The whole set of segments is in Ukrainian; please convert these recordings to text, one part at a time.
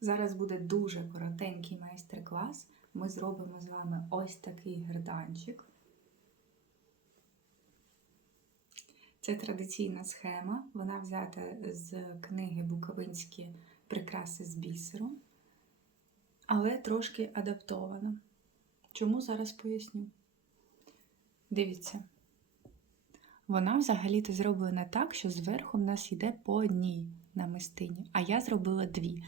Зараз буде дуже коротенький майстер-клас. Ми зробимо з вами ось такий герданчик. Це традиційна схема. Вона взята з книги Буковинські прикраси з бісером, але трошки адаптована. Чому зараз поясню? Дивіться. Вона взагалі-то зроблена так, що зверху в нас йде по одній намистині, а я зробила дві.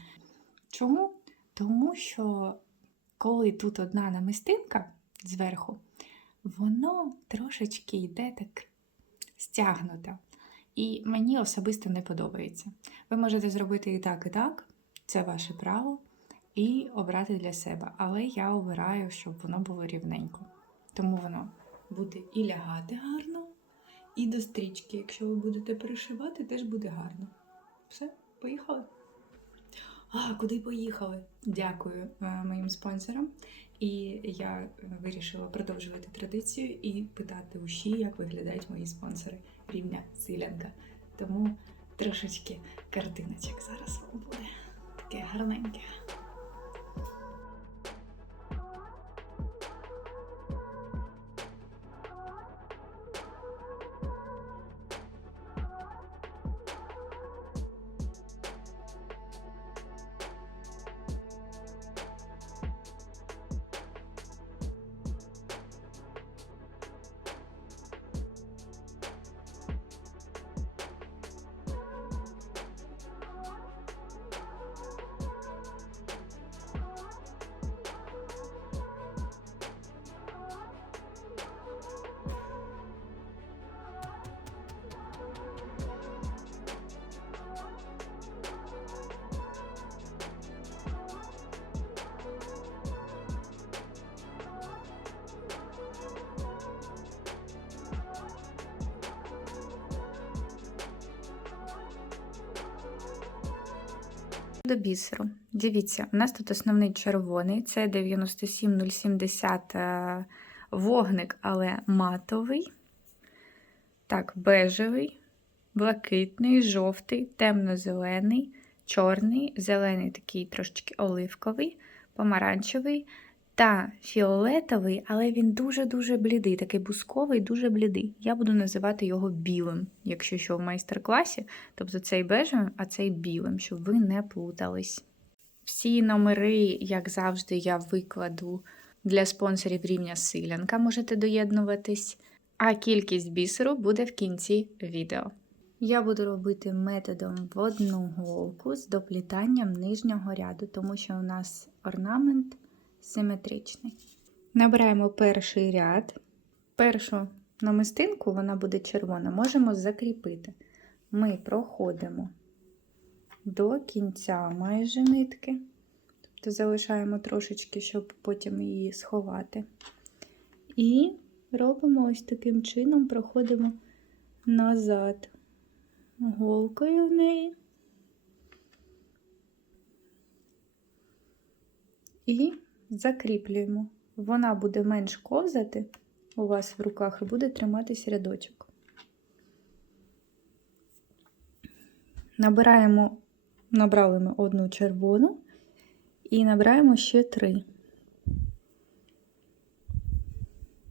Чому? Тому що коли тут одна намистинка зверху, воно трошечки йде так стягнуто. І мені особисто не подобається. Ви можете зробити і так, і так, це ваше право, і обрати для себе. Але я обираю, щоб воно було рівненько. Тому воно буде і лягати гарно, і до стрічки, якщо ви будете перешивати, теж буде гарно. Все, поїхали. А, куди поїхали? Дякую е, моїм спонсорам. І я вирішила продовжувати традицію і питати усі, як виглядають мої спонсори рівня Силянка. Тому трошечки картиночок зараз буде. Таке гарненьке. До бісеру. Дивіться, у нас тут основний червоний, це 97070 е, вогник, але матовий. Так, бежевий, блакитний, жовтий, темно-зелений, чорний, зелений такий трошечки оливковий, помаранчевий та фіолетовий, але він дуже-дуже блідий, такий бусковий, дуже блідий. Я буду називати його білим, якщо що в майстер-класі. Тобто цей бежевим, а цей білим, щоб ви не плутались. Всі номери, як завжди, я викладу для спонсорів рівня силянка, можете доєднуватись. А кількість бісеру буде в кінці відео. Я буду робити методом в одну голку з доплітанням нижнього ряду, тому що у нас орнамент симетричний. Набираємо перший ряд. Першу намистинку, вона буде червона, можемо закріпити. Ми проходимо до кінця майже нитки, тобто залишаємо трошечки, щоб потім її сховати. І робимо ось таким чином, проходимо назад голкою в неї. І закріплюємо. Вона буде менш ковзати у вас в руках і буде триматись рядочок. Набираємо, набрали ми одну червону і набираємо ще три.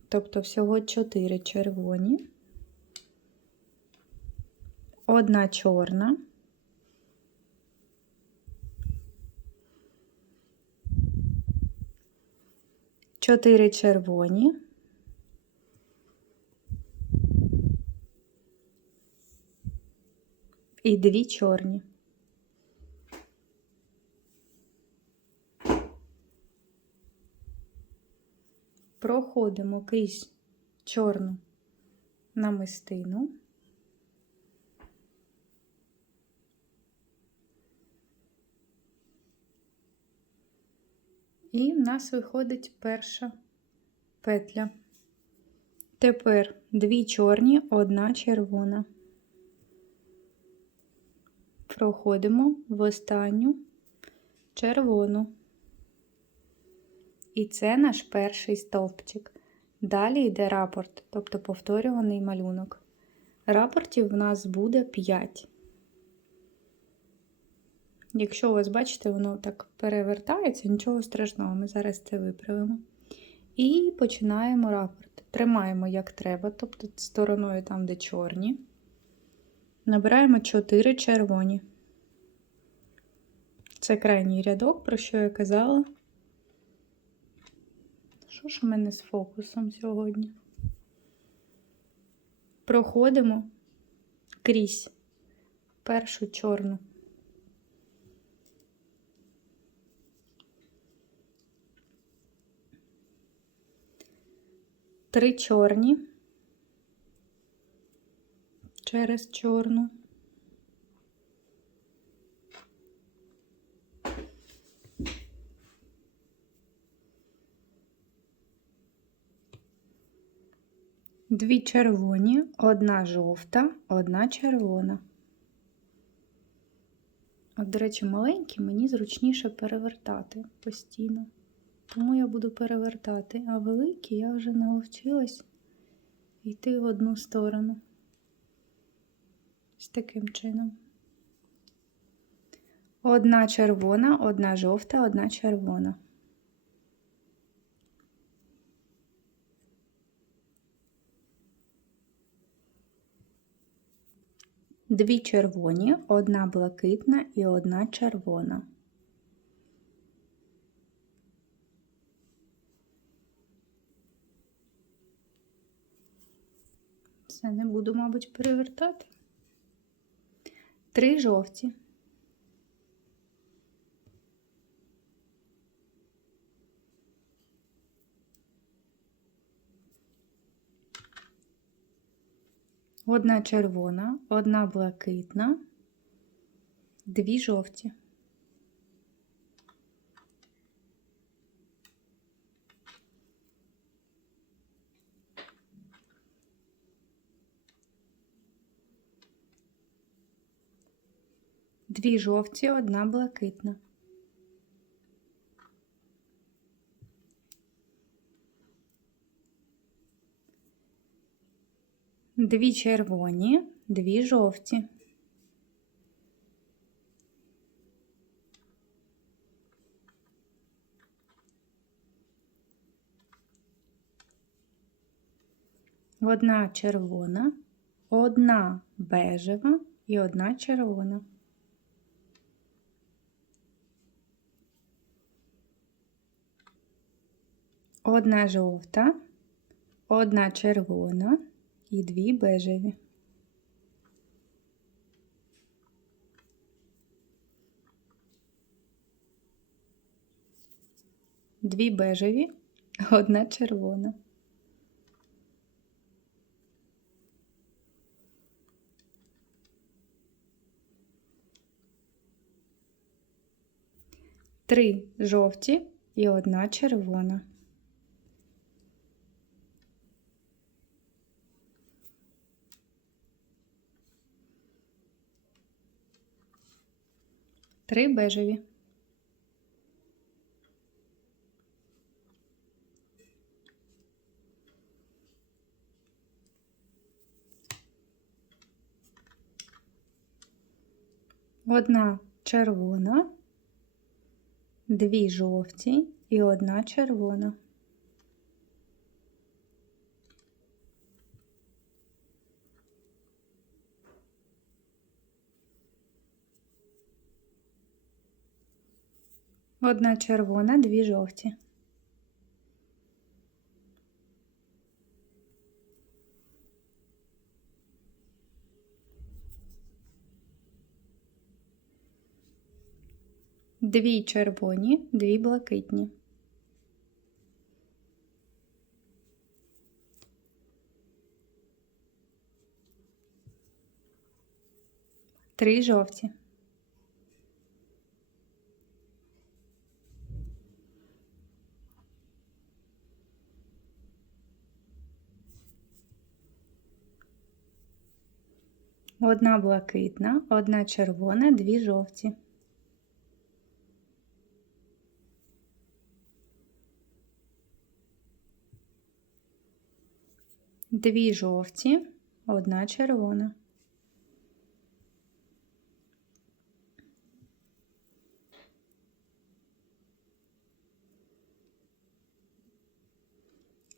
Тобто всього чотири червоні, одна чорна. Чотири червоні. І дві чорні. Проходимо крізь чорну намистину. І в нас виходить перша петля. Тепер дві чорні, одна червона. Проходимо в останню червону. І це наш перший стовпчик. Далі йде рапорт, тобто повторюваний малюнок. Рапортів в нас буде 5. Якщо у вас, бачите, воно так перевертається, нічого страшного, ми зараз це виправимо. І починаємо рапорт. Тримаємо як треба, тобто стороною там, де чорні. Набираємо 4 червоні. Це крайній рядок, про що я казала. Що ж у мене з фокусом сьогодні? Проходимо крізь першу чорну. Три чорні через чорну. Дві червоні, одна жовта, одна червона. От, до речі, маленькі мені зручніше перевертати постійно. Тому я буду перевертати, а великі я вже навчилась йти в одну сторону. Ось таким чином. Одна червона, одна жовта, одна червона. Дві червоні, одна блакитна і одна червона. Все, не буду, мабуть, перевертати. Три жовті. Одна червона, одна блакитна, дві жовті. Дві жовті, одна блакитна. Дві червоні, дві жовті. Одна червона, одна бежева і одна червона. Одна жовта, одна червона і дві бежеві. Дві бежеві, одна червона. Три жовті і одна червона. Три бежеві. Одна червона, дві жовті і одна червона. Одна червона, дві жовті. Дві червоні, дві блакитні. Три жовті. Одна блакитна, одна червона, дві жовті. Дві жовті, одна червона.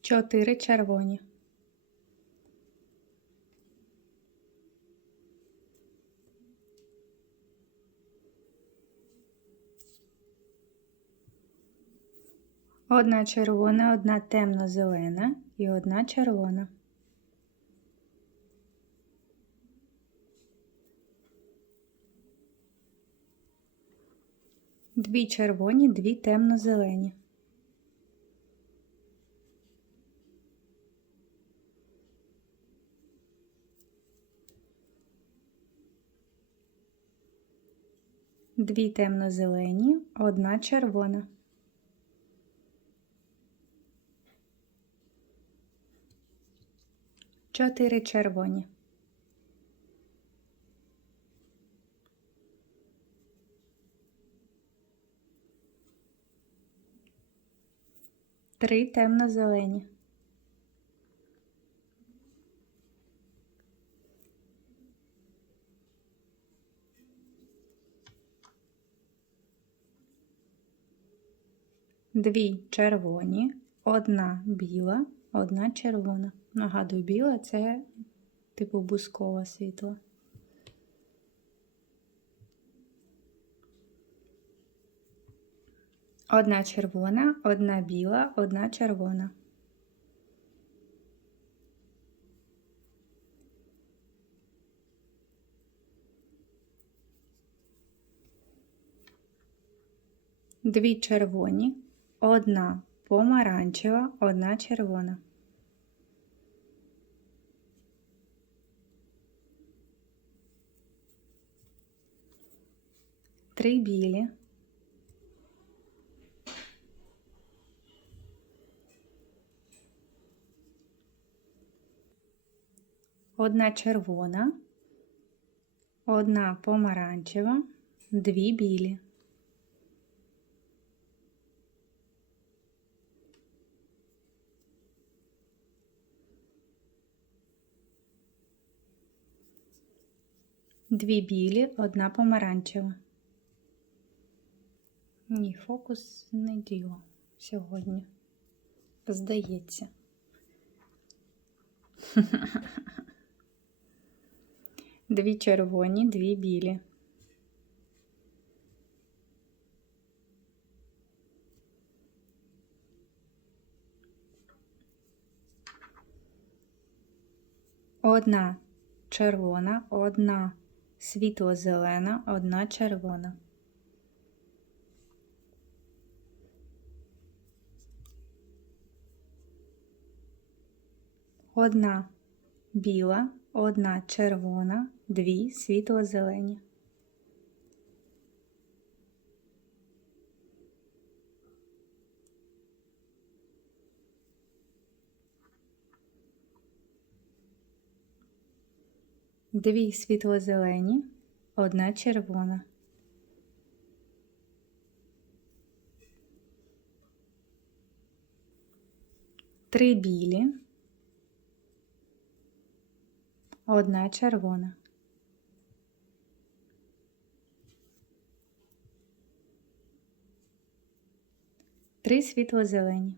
Чотири червоні. Одна червона, одна темно-зелена і одна червона. Дві червоні, дві темно-зелені. Дві темно-зелені, одна червона. Чотири червоні. Три темно-зелені. Дві червоні, одна біла, одна червона. Нагадую, біла це типу бускова світла. Одна червона, одна біла, одна червона. Дві червоні, одна помаранчева, одна червона. Три білі. Одна червона, одна помаранчева, дві білі. Дві білі, одна помаранчева. Ні, фокус не діло сьогодні. Здається. Дві червоні, дві білі. Одна червона, одна світло-зелена, одна червона. Одна біла, одна червона, дві світло-зелені. Дві світло-зелені, одна червона. Три білі, одна червона. Три світло-зелені.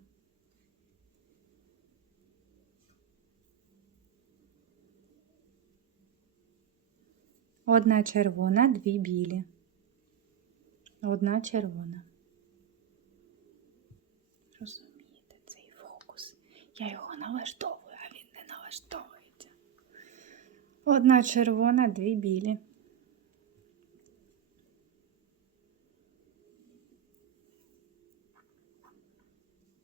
Одна червона, дві білі. Одна червона. Розумієте, цей фокус. Я його налаштовую, а він не налаштовується. Одна червона, дві білі.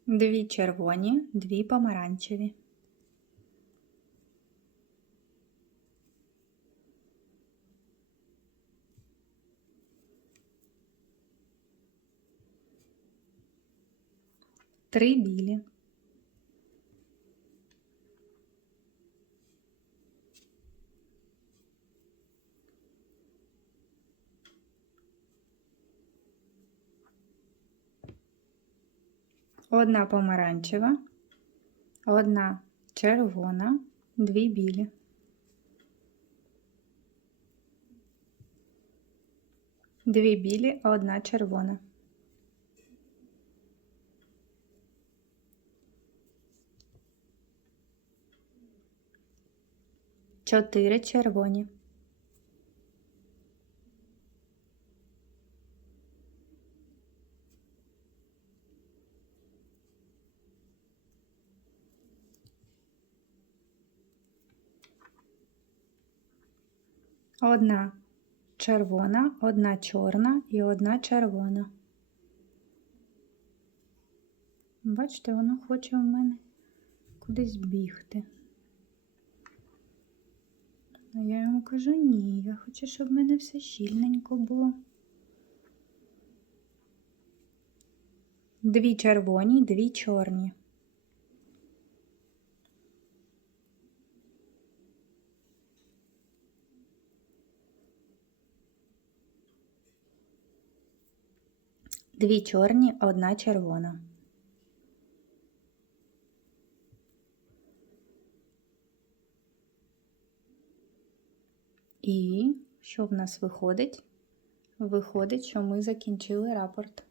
Дві червоні, дві помаранчеві. Три білі. одна помаранчева, одна червона, дві білі. Дві білі, одна червона. Чотири червоні. Одна червона, одна чорна і одна червона. Бачите, воно хоче в мене кудись бігти. А я йому кажу, ні, я хочу, щоб в мене все щільненько було. Дві червоні, дві чорні. Дві чорні, одна червона. І що в нас виходить? Виходить, що ми закінчили рапорт.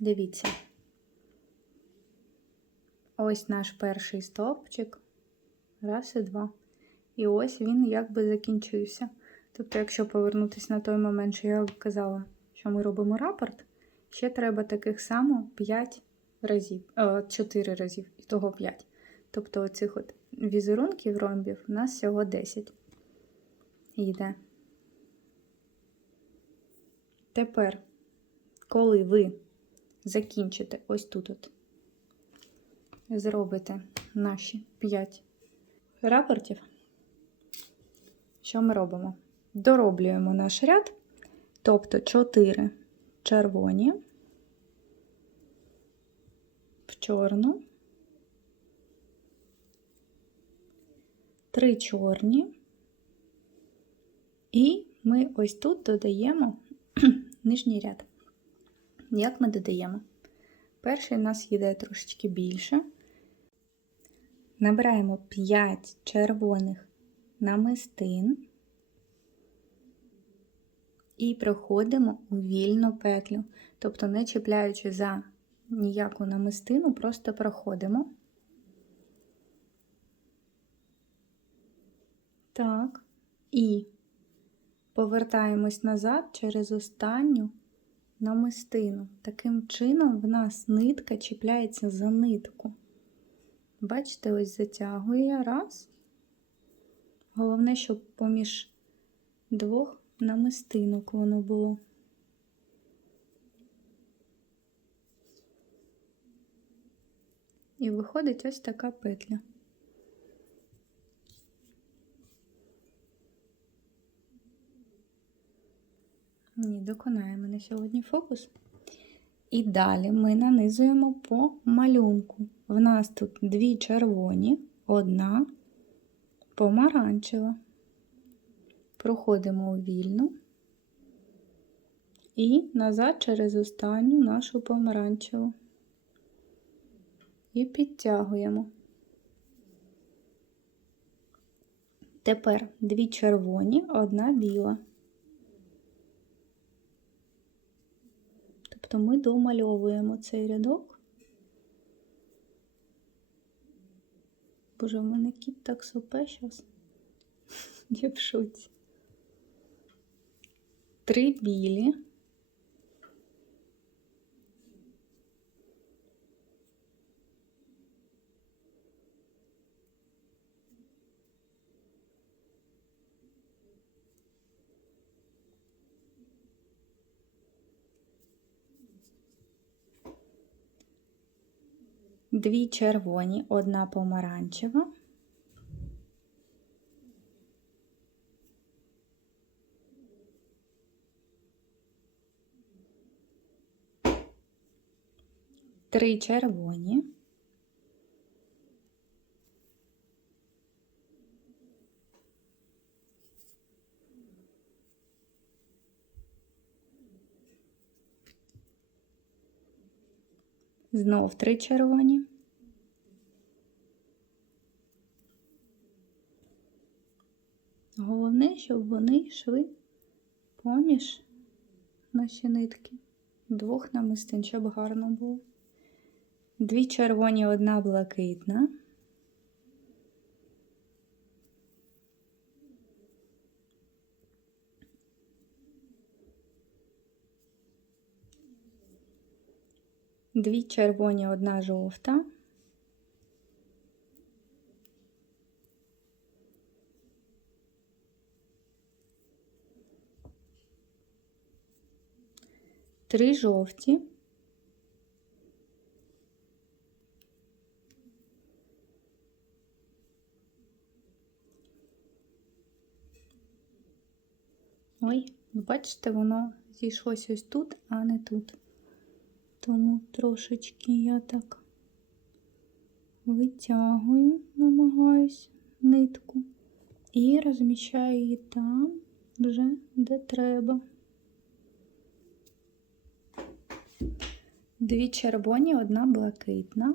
Дивіться. Ось наш перший стовпчик. Раз і два. І ось він якби закінчився. Тобто, якщо повернутися на той момент, що я казала, що ми робимо рапорт, ще треба таких само 5 разів, 4 разів, і того 5. Тобто оцих от візерунків ромбів у нас всього 10 йде. Тепер, коли ви закінчите ось тут, от, зробите наші 5 рапортів, що ми робимо? Дороблюємо наш ряд, тобто 4 червоні в чорну, 3 чорні, і ми ось тут додаємо нижній ряд. Як ми додаємо? Перший у нас йде трошечки більше. Набираємо 5 червоних намистин і проходимо у вільну петлю. Тобто, не чіпляючи за ніяку намистину, просто проходимо. Так, і повертаємось назад через останню намистину. Таким чином, в нас нитка чіпляється за нитку. Бачите, ось затягує раз. Головне, щоб поміж двох намистинок воно було. І виходить ось така петля. Ні, доконаємо на сьогодні фокус. І далі ми нанизуємо по малюнку. В нас тут дві червоні, одна помаранчева. Проходимо у вільну і назад через останню нашу помаранчеву. І підтягуємо. Тепер дві червоні, одна біла. Тобто ми домальовуємо цей рядок. Боже, в мене кіт так сопе зараз. Шоці. Три білі. Дві червоні, одна помаранчева. Три червоні. Знов три червоні. Головне, щоб вони йшли поміж наші нитки. Двох намистин, щоб гарно було. Дві червоні, одна блакитна. Дві червоні, одна жовта. Три жовті. Ой, ви бачите, воно зійшлося ось тут, а не тут. Тому трошечки я так витягую, намагаюсь нитку і розміщаю її там, вже де треба. Дві червоні, одна блакитна.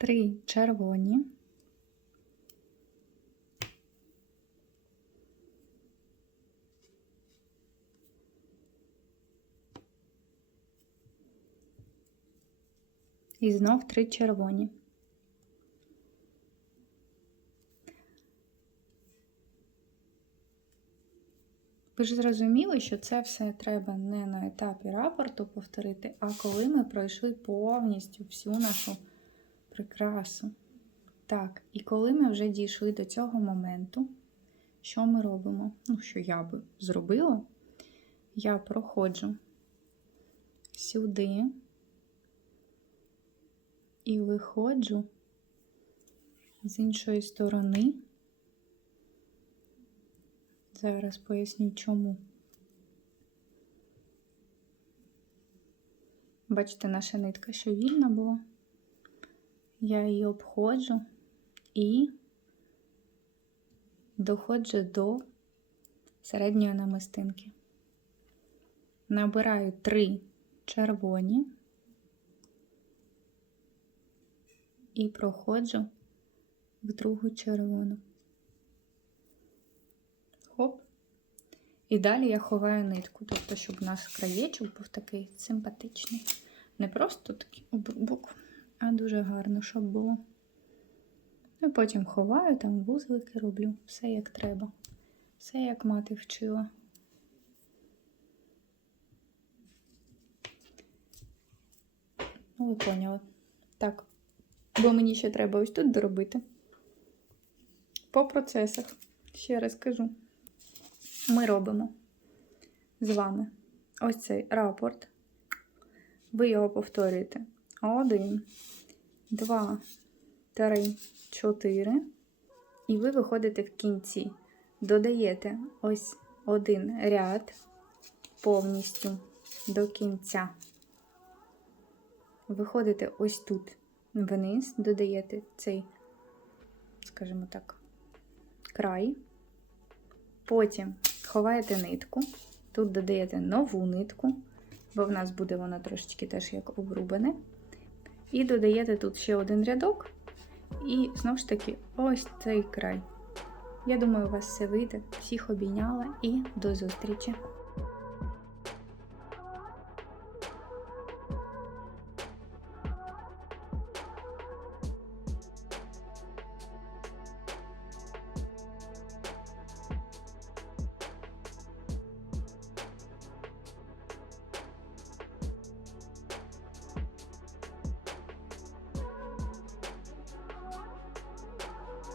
Три червоні. І знов три червоні. Ви ж зрозуміли, що це все треба не на етапі рапорту повторити, а коли ми пройшли повністю всю нашу прикрасу. Так, і коли ми вже дійшли до цього моменту, що ми робимо? Ну, що я би зробила, я проходжу сюди і виходжу з іншої сторони. Зараз поясню чому. Бачите, наша нитка що вільна була. Я її обходжу і доходжу до середньої намистинки. Набираю три червоні і проходжу в другу червону. Хоп. І далі я ховаю нитку, тобто, щоб у нас краєчок був такий симпатичний. Не просто такий обрубок, а дуже гарно, щоб було. І потім ховаю, там вузлики роблю, все як треба. Все як мати вчила. Ну, ви поняли. Так, бо мені ще треба ось тут доробити. По процесах, ще раз кажу, ми робимо з вами ось цей рапорт. Ви його повторюєте. Один, два, три, чотири. І ви виходите в кінці. Додаєте ось один ряд повністю до кінця. Виходите ось тут вниз, додаєте цей, скажімо так, край. Потім ховаєте нитку. Тут додаєте нову нитку, бо в нас буде вона трошечки теж як обрубане. І додаєте тут ще один рядок, і знову ж таки ось цей край. Я думаю, у вас все вийде. Всіх обійняла і до зустрічі!